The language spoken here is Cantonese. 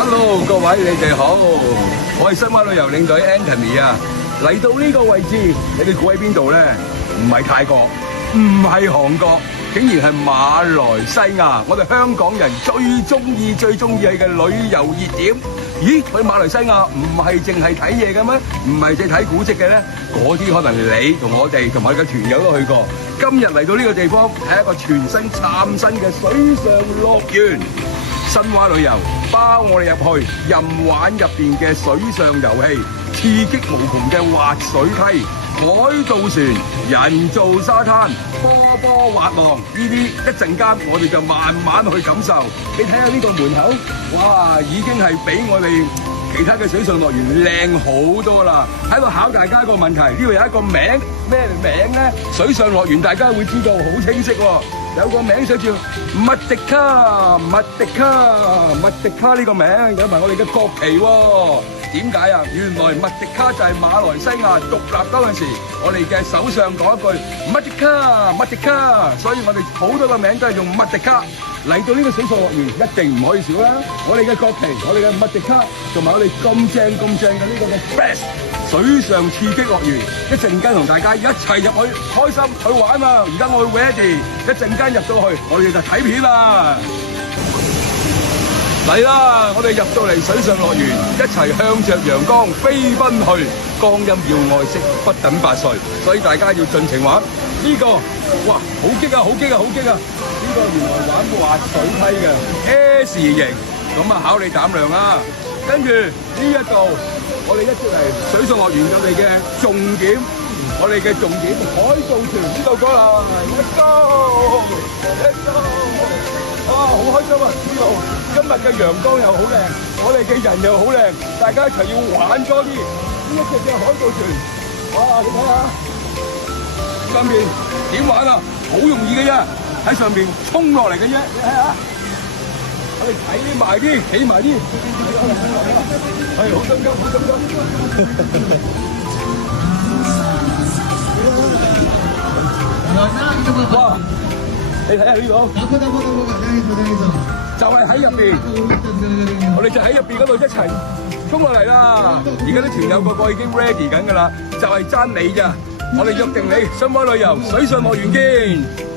Hello， 各位你哋好，我係新灣旅遊領隊 Anthony 啊，嚟到呢個位置，你哋估喺邊度咧？唔係泰國，唔係韓國，竟然係馬來西亞，我哋香港人最中意去嘅旅遊熱點。咦，去馬來西亞唔係淨係睇嘢嘅咩？唔係淨係睇古蹟嘅咧？嗰啲可能你同我哋同埋個團友都去過。今日嚟到呢個地方，係一個全新嶄新嘅水上樂園。新蛙旅遊包我哋入去，任玩入邊嘅水上遊戲，刺激無窮嘅滑水梯、海盜船、人造沙灘、波波滑浪，呢啲一陣間我哋就慢慢去感受。你睇下呢個門口，哇，已經係比我哋其他嘅水上樂園靚好多啦！喺度考大家一個問題，呢度有一個名，咩名咧？水上樂園大家會知道好清晰喎。有個名寫住麥迪卡，麥迪卡呢個名有埋我哋嘅國旗喎。點解啊？原來麥迪卡就係馬來西亞獨立嗰陣時，我哋嘅首相講一句麥迪卡，所以我哋好多個名都係用麥迪卡。嚟到呢個水上樂園一定唔可以少啦！我哋嘅國旗，我哋嘅麥迪卡，同埋我哋咁正嘅呢個嘅 Best 水上刺激樂園，一陣間同大家一齊入去開心去玩啊！而家我會 ready，一陣間入到去，我哋就睇片啦！嚟啦！我哋入到嚟水上樂園，一齊向着陽光飛奔去。光陰要愛惜，不等8歲，所以大家要盡情玩。呢個哇，好激啊！呢個原來玩滑水梯嘅 S 型，咁啊考你膽量啦。跟住呢一度，我哋一出嚟水上樂園，我哋嘅重點海盜船呢度過嚟 ，Let's go！ 哇，好開心啊！呢度今日嘅陽光又好靚，我哋嘅人又好靚，大家一齊要玩多啲。呢一隻嘅海盜船，哇！你睇下上面點玩啊？好容易嘅啫，喺上面衝落嚟嘅啫，你睇下。我哋睇埋啲，企埋啲，係好心急。哇！你睇下呢度，就係喺入邊，我哋就喺入邊嗰度一齊衝落嚟啦！而家啲團友個個已經 ready 緊㗎啦，就係爭你咋！我哋約定你，新灣旅遊水上樂園見。